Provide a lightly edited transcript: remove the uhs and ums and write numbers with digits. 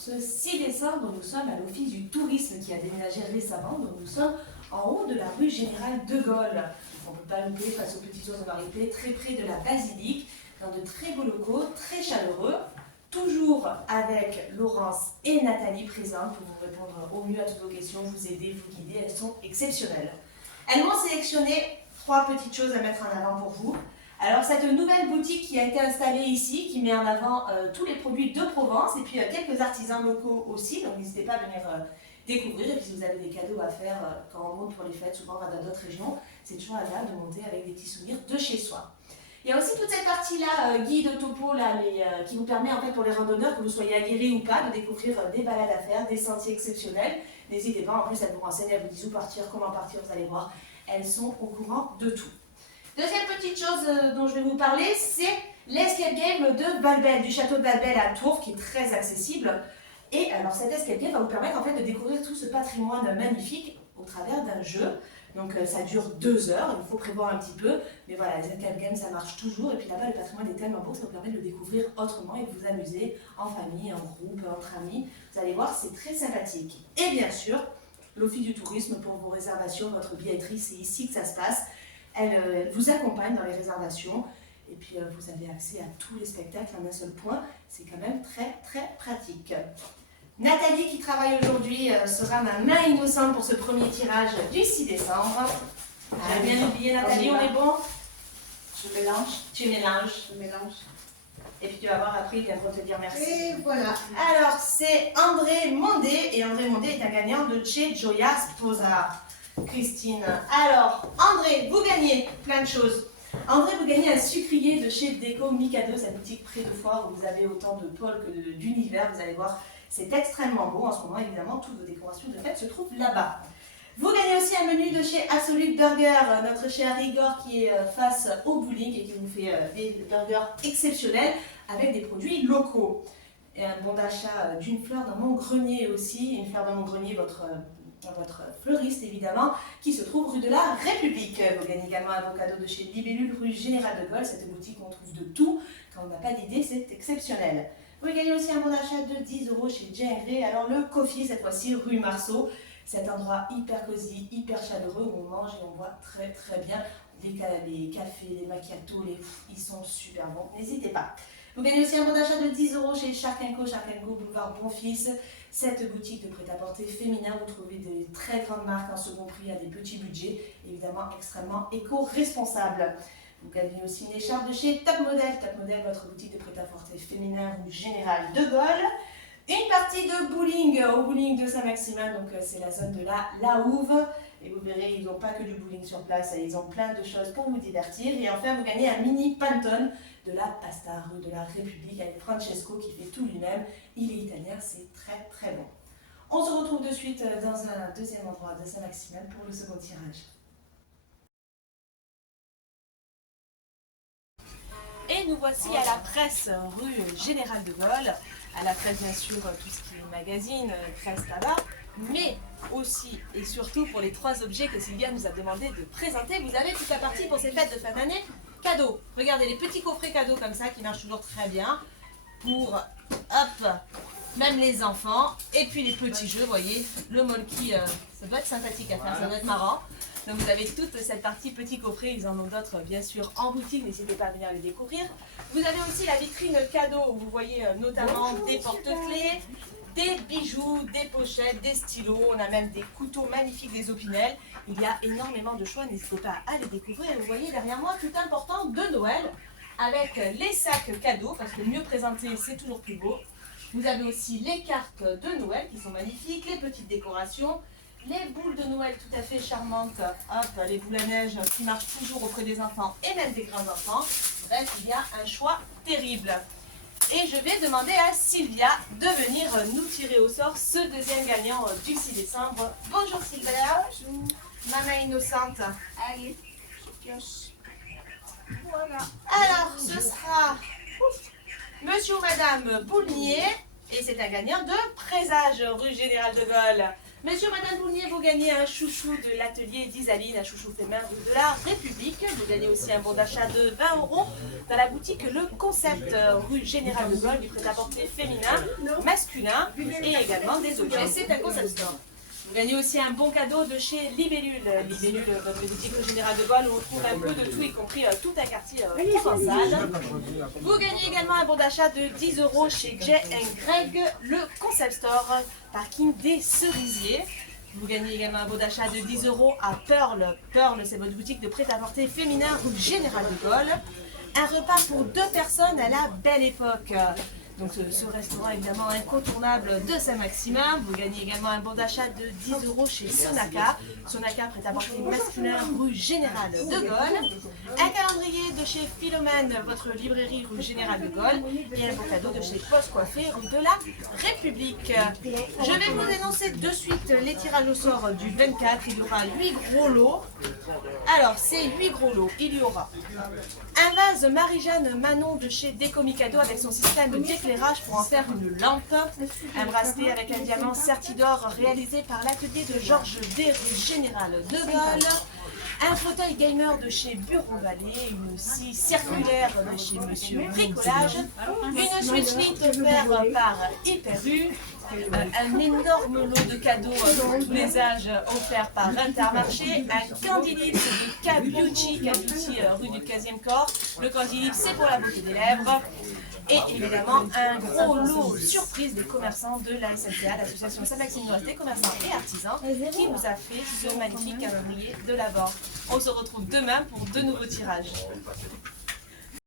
ce 6 décembre, nous sommes à l'Office du tourisme qui a déménagé récemment. Donc nous sommes en haut de la rue Général de Gaulle. On ne peut pas louper face aux petits ours de variété, très près de la basilique, dans de très beaux locaux, très chaleureux. Toujours avec Laurence et Nathalie présentes pour vous répondre au mieux à toutes vos questions, vous aider, vous guider. Elles sont exceptionnelles. Elles m'ont sélectionné 3 petites choses à mettre en avant pour vous. Alors, cette nouvelle boutique qui a été installée ici, qui met en avant tous les produits de Provence et puis quelques artisans locaux aussi. Donc, n'hésitez pas à venir découvrir. Et puis, si vous avez des cadeaux à faire quand on monte pour les fêtes, souvent on va dans d'autres régions, c'est toujours agréable de monter avec des petits souvenirs de chez soi. Il y a aussi toute cette partie-là, guide topo, là, qui vous permet en fait pour les randonneurs, que vous soyez aguerris ou pas, de découvrir des balades à faire, des sentiers exceptionnels. N'hésitez pas, en plus elles vous renseignent, elles vous disent où partir, comment partir, vous allez voir. Elles sont au courant de tout. Deuxième petite chose dont je vais vous parler, c'est l'escape game de Valbel, du château de Valbel à Tours, qui est très accessible. Et alors cet escape game va vous permettre en fait de découvrir tout ce patrimoine magnifique au travers d'un jeu. Donc ça dure 2 heures, il faut prévoir un petit peu, mais voilà, les escape games ça marche toujours, et puis là-bas le patrimoine est tellement beau que ça vous permet de le découvrir autrement et de vous amuser en famille, en groupe, entre amis. Vous allez voir, c'est très sympathique. Et bien sûr, l'Office du tourisme pour vos réservations, votre billetterie, c'est ici que ça se passe. Elle vous accompagne dans les réservations, et puis vous avez accès à tous les spectacles en un seul point, c'est quand même très très pratique. Nathalie, qui travaille aujourd'hui, sera ma main innocente pour ce premier tirage du 6 décembre. J'ai bien oublié, Nathalie, on est bon? Je mélange. Tu mélanges. Je mélange. Et puis tu vas voir après, ils viendront te dire merci. Et voilà. Alors, c'est André Mondé, et André Mondé est un gagnant de chez Gioia Sposa. Christine. Alors, André, vous gagnez plein de choses. André, vous gagnez un sucrier de chez Déco Mikado, cette boutique près de Foire où vous avez autant de pôles que d'univers. Vous allez voir, c'est extrêmement beau. En ce moment, évidemment, toutes vos décorations de fête se trouvent là-bas. Vous gagnez aussi un menu de chez Absolute Burger, notre chez Rigor qui est face au bowling et qui vous fait des burgers exceptionnels avec des produits locaux. Et un bon d'achat d'une fleur dans mon grenier aussi, une fleur dans mon grenier, votre fleuriste évidemment, qui se trouve rue de la République. Vous gagnez également un beau cadeau de chez Libellule, rue Général de Gaulle, cette boutique où on trouve de tout. Quand on n'a pas d'idée, c'est exceptionnel. Vous gagnez aussi un bon d'achat de 10 € chez J&G. Alors le Coffee, cette fois-ci, rue Marceau. Cet endroit hyper cosy, hyper chaleureux où on mange et on boit très très bien. Les cafés, les macchiatos, ils sont super bons. N'hésitez pas. Vous gagnez aussi un bon d'achat de 10 € chez Shark & Co, boulevard Bonfils. Cette boutique de prêt-à-porter féminin, vous trouvez des très grandes marques en second prix à des petits budgets, évidemment extrêmement éco-responsables. Vous gagnez aussi une écharpe de chez Top Model. Top Model, votre boutique de prêt-à-porter féminin rue Général de Gaulle. Une partie de bowling au bowling de Saint-Maximin, donc c'est la zone de la Houve. Et vous verrez, ils n'ont pas que du bowling sur place, ils ont plein de choses pour vous divertir. Et enfin, vous gagnez un mini Pantone de la Pasta rue de la République avec Francesco qui fait tout lui-même. Il est italien, c'est très très bon. On se retrouve de suite dans un deuxième endroit de Saint-Maximin pour le second tirage. Et nous voici à la presse rue Général de Gaulle. À la presse, bien sûr, tout ce qui est magazine, presse là-bas, mais aussi et surtout pour les 3 objets que Sylvia nous a demandé de présenter. Vous avez toute la partie pour ces fêtes de fin d'année cadeaux. Regardez les petits coffrets cadeaux comme ça qui marchent toujours très bien pour, hop, même les enfants. Et puis les petits jeux, vous voyez, le molki, ça doit être sympathique à faire, ça doit être marrant. Donc vous avez toute cette partie petits coffrets, ils en ont d'autres bien sûr en boutique, n'hésitez pas à venir les découvrir. Vous avez aussi la vitrine cadeaux où vous voyez notamment des porte-clés, des bijoux, des pochettes, des stylos, on a même des couteaux magnifiques, des opinels. Il y a énormément de choix, n'hésitez pas à les découvrir. Et vous voyez derrière moi tout un portant de Noël avec les sacs cadeaux, parce que mieux présenté c'est toujours plus beau. Vous avez aussi les cartes de Noël qui sont magnifiques, les petites décorations. Les boules de Noël tout à fait charmantes, hop, les boules à neige qui marchent toujours auprès des enfants et même des grands-enfants. Bref, il y a un choix terrible. Et je vais demander à Sylvia de venir nous tirer au sort ce deuxième gagnant du 6 décembre. Bonjour Sylvia. Bonjour. Ma main innocente. Allez, je pioche. Voilà. Alors, ce sera Monsieur ou Madame Boulnier et c'est un gagnant de Présage rue Général de Gaulle. Monsieur, Madame Boulnier, vous gagnez un chouchou de l'atelier d'Isaline, un chouchou fait main rue de la République. Vous gagnez aussi un bon d'achat de 20 € dans la boutique Le Concept, rue Général de Gaulle, du prêt-à-porter féminin, masculin et également des objets. C'est un concept store. Vous gagnez aussi un bon cadeau de chez Libellule. Libellule, votre boutique rue Général de Gaulle, où on trouve un peu de tout, y compris tout un quartier provençal. Vous gagnez également un bon d'achat de 10 € chez Jay & Greg, le Concept Store, parking des Cerisiers. Vous gagnez également un bon d'achat de 10 € à Pearl. Pearl, c'est votre boutique de prêt-à-porter féminin rue Général de Gaulle. Un repas pour 2 personnes à la belle époque. Donc ce restaurant évidemment incontournable de Saint-Maximin. Vous gagnez également un bon d'achat de 10 € chez Sonaka. Sonaka prêt-à-porter masculin rue Général de Gaulle. Un calendrier de chez Philomène, votre librairie rue Général de Gaulle. Et un bon cadeau de chez Poste Coiffé rue de la République. Je vais vous énoncer de suite les tirages au sort du 24. Il y aura 8 gros lots. Alors ces 8 gros lots, il y aura un vase Marie-Jeanne Manon de chez Déco Mikado avec son système d'éclairage pour en faire une lampe. Un bracelet avec un diamant serti d'or réalisé par l'atelier de Georges D. rue Général de Gaulle. Un fauteuil gamer de chez Bureau Vallée, une scie circulaire de chez Monsieur Bricolage, une switch-lit offerte par Hyper U, un énorme lot de cadeaux pour tous les âges offert par Intermarché, un Candy Lips de K-Beauty, rue du 15e corps. Le Candy Lips, c'est pour la beauté des lèvres. Et évidemment, un gros lot surprise des commerçants de la SNCA, l'association Saint-Maxime-Noise des commerçants et artisans, qui nous a fait ce magnifique calendrier de l'Avent. On se retrouve demain pour de nouveaux tirages.